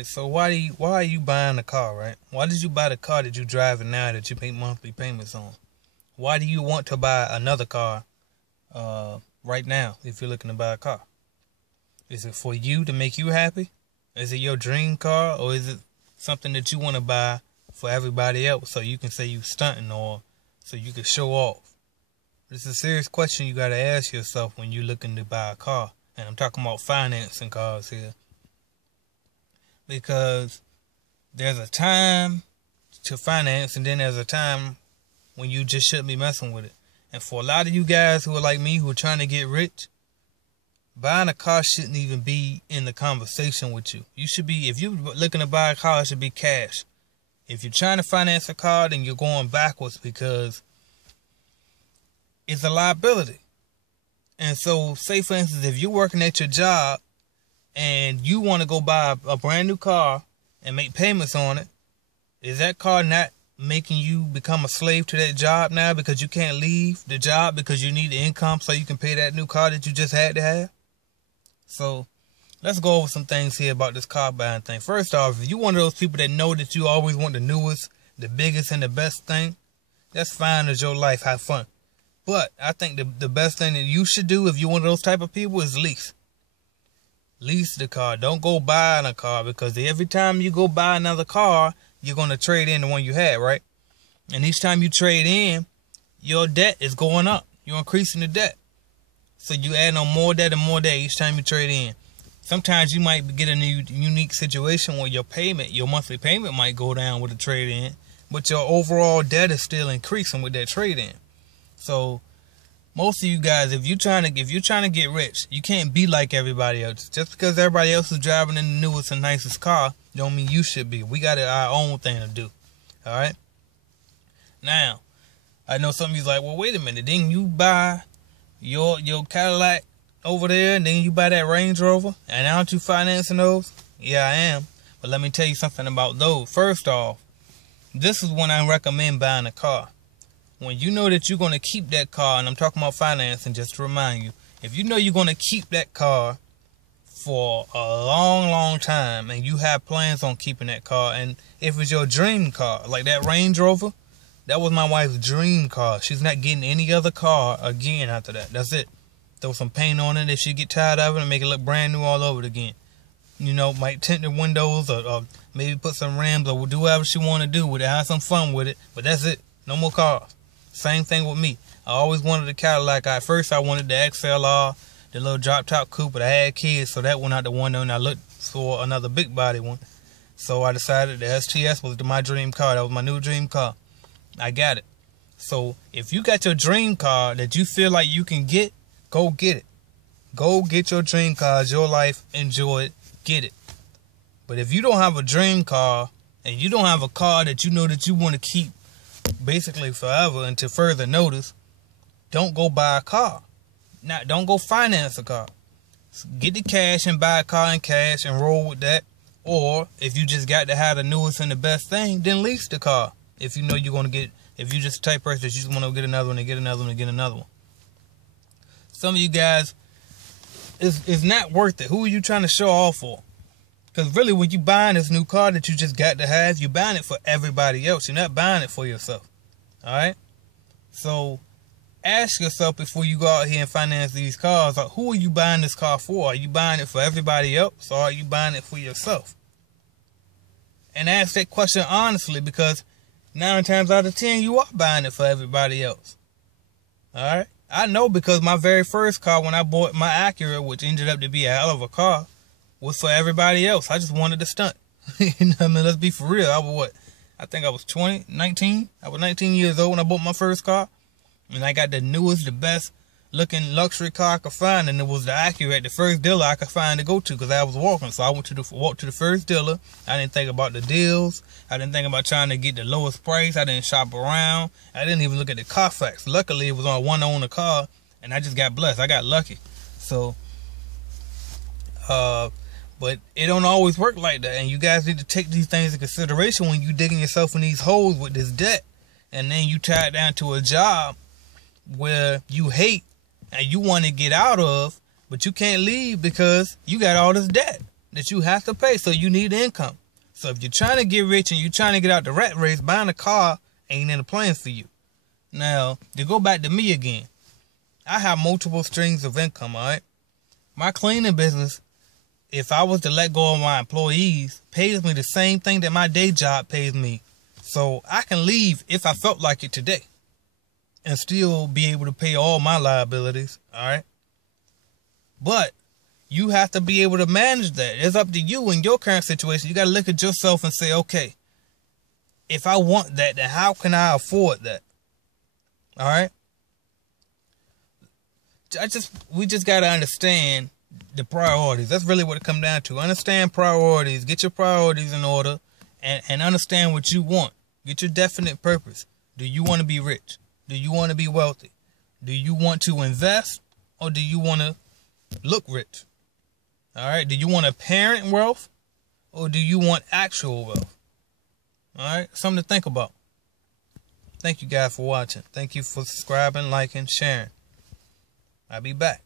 right? So why are you buying a car, right? Why did you buy the car that you driving now that you pay monthly payments on? Why do you want to buy another car right now if you're looking to buy a car? Is it for you to make you happy? Is it your dream car, or is it something that you want to buy for everybody else so you can say you stunting or so you can show off? It's a serious question you got to ask yourself when you're looking to buy a car. And I'm talking about financing cars here. Because there's a time to finance, and then there's a time when you just shouldn't be messing with it. And for a lot of you guys who are like me, who are trying to get rich, buying a car shouldn't even be in the conversation with you. You should be, if you're looking to buy a car, it should be cash. If you're trying to finance a car, then you're going backwards because it's a liability. And so, say for instance, if you're working at your job and you want to go buy a brand new car and make payments on it, is that car not making you become a slave to that job now because you can't leave the job because you need the income so you can pay that new car that you just had to have? So let's go over some things here about this car buying thing. First off, if you're one of those people that know that you always want the newest, the biggest, and the best thing, that's fine. It's your life. Have fun. But I think the best thing that you should do if you're one of those type of people is lease. Lease the car. Don't go buying a car, because every time you go buy another car, you're going to trade in the one you had, right? And each time you trade in, your debt is going up. You're increasing the debt. So you add on more debt and more debt each time you trade in. Sometimes you might get in a unique situation where your monthly payment might go down with the trade in, but your overall debt is still increasing with that trade in. So most of you guys, if you're trying to get rich, you can't be like everybody else. Just because everybody else is driving in the newest and nicest car, don't mean you should be. We got our own thing to do. All right. Now, I know some of you's like, well, wait a minute. Didn't you buy your Cadillac over there, and then you buy that Range Rover, and aren't you financing those? Yeah, I am. But let me tell you something about those. First off, this is when I recommend buying a car. When you know that you're going to keep that car, and I'm talking about financing just to remind you, if you know you're going to keep that car for a long, long time, and you have plans on keeping that car, and if it's your dream car, like that Range Rover, that was my wife's dream car. She's not getting any other car again after that. That's it. Throw some paint on it if she get tired of it and make it look brand new all over it again. You know, might tint the windows or maybe put some rims or do whatever she want to do with it. Have some fun with it. But that's it. No more cars. Same thing with me. I always wanted a Cadillac. At first, I wanted the XLR, the little drop-top coupe, but I had kids, so that went out the window, and I looked for another big body one. So I decided the STS was my dream car. That was my new dream car. I got it. So if you got your dream car that you feel like you can get, go get it. Go get your dream car. It's your life. Enjoy it. Get it. But if you don't have a dream car, and you don't have a car that you know that you want to keep basically forever until further notice, don't go buy a car. Now, don't go finance a car. Get the cash and buy a car in cash and roll with that. Or if you just got to have the newest and the best thing, then lease the car. If you know you're going to get, if you just the type of person that you just want to get another one and get another one and get another one. Some of you guys, it's not worth it. Who are you trying to show off for? Because really, when you buying this new car that you just got to have, you're buying it for everybody else. You're not buying it for yourself. All right? So ask yourself before you go out here and finance these cars, like, who are you buying this car for? Are you buying it for everybody else, or are you buying it for yourself? And ask that question honestly, because 9 times out of 10, you are buying it for everybody else. All right? I know, because my very first car, when I bought my Acura, which ended up to be a hell of a car, was for everybody else. I just wanted to stunt. You know what I mean? Let's be for real. I think I was 19. I was 19 years old when I bought my first car. And I got the newest, the best looking luxury car I could find. And it was the Acura at the first dealer I could find to go to, because I was walking. So I walked to the first dealer. I didn't think about the deals. I didn't think about trying to get the lowest price. I didn't shop around. I didn't even look at the Carfax. Luckily, it was on a one-owner car, and I just got blessed. I got lucky. So, but it don't always work like that. And you guys need to take these things into consideration when you digging yourself in these holes with this debt. And then you tie it down to a job where you hate and you want to get out of, but you can't leave because you got all this debt. that you have to pay, so you need income. So if you're trying to get rich and you're trying to get out the rat race, buying a car ain't in the plans for you. Now, to go back to me again, I have multiple streams of income, all right? My cleaning business, if I was to let go of my employees, pays me the same thing that my day job pays me. So I can leave if I felt like it today and still be able to pay all my liabilities, all right? But you have to be able to manage that. It's up to you in your current situation. You got to look at yourself and say, okay, if I want that, then how can I afford that? All right? We just got to understand the priorities. That's really what it comes down to. Understand priorities. Get your priorities in order and understand what you want. Get your definite purpose. Do you want to be rich? Do you want to be wealthy? Do you want to invest, or do you want to look rich? All right. Do you want a parent wealth, or do you want actual wealth? All right. Something to think about. Thank you guys for watching. Thank you for subscribing, liking, sharing. I'll be back.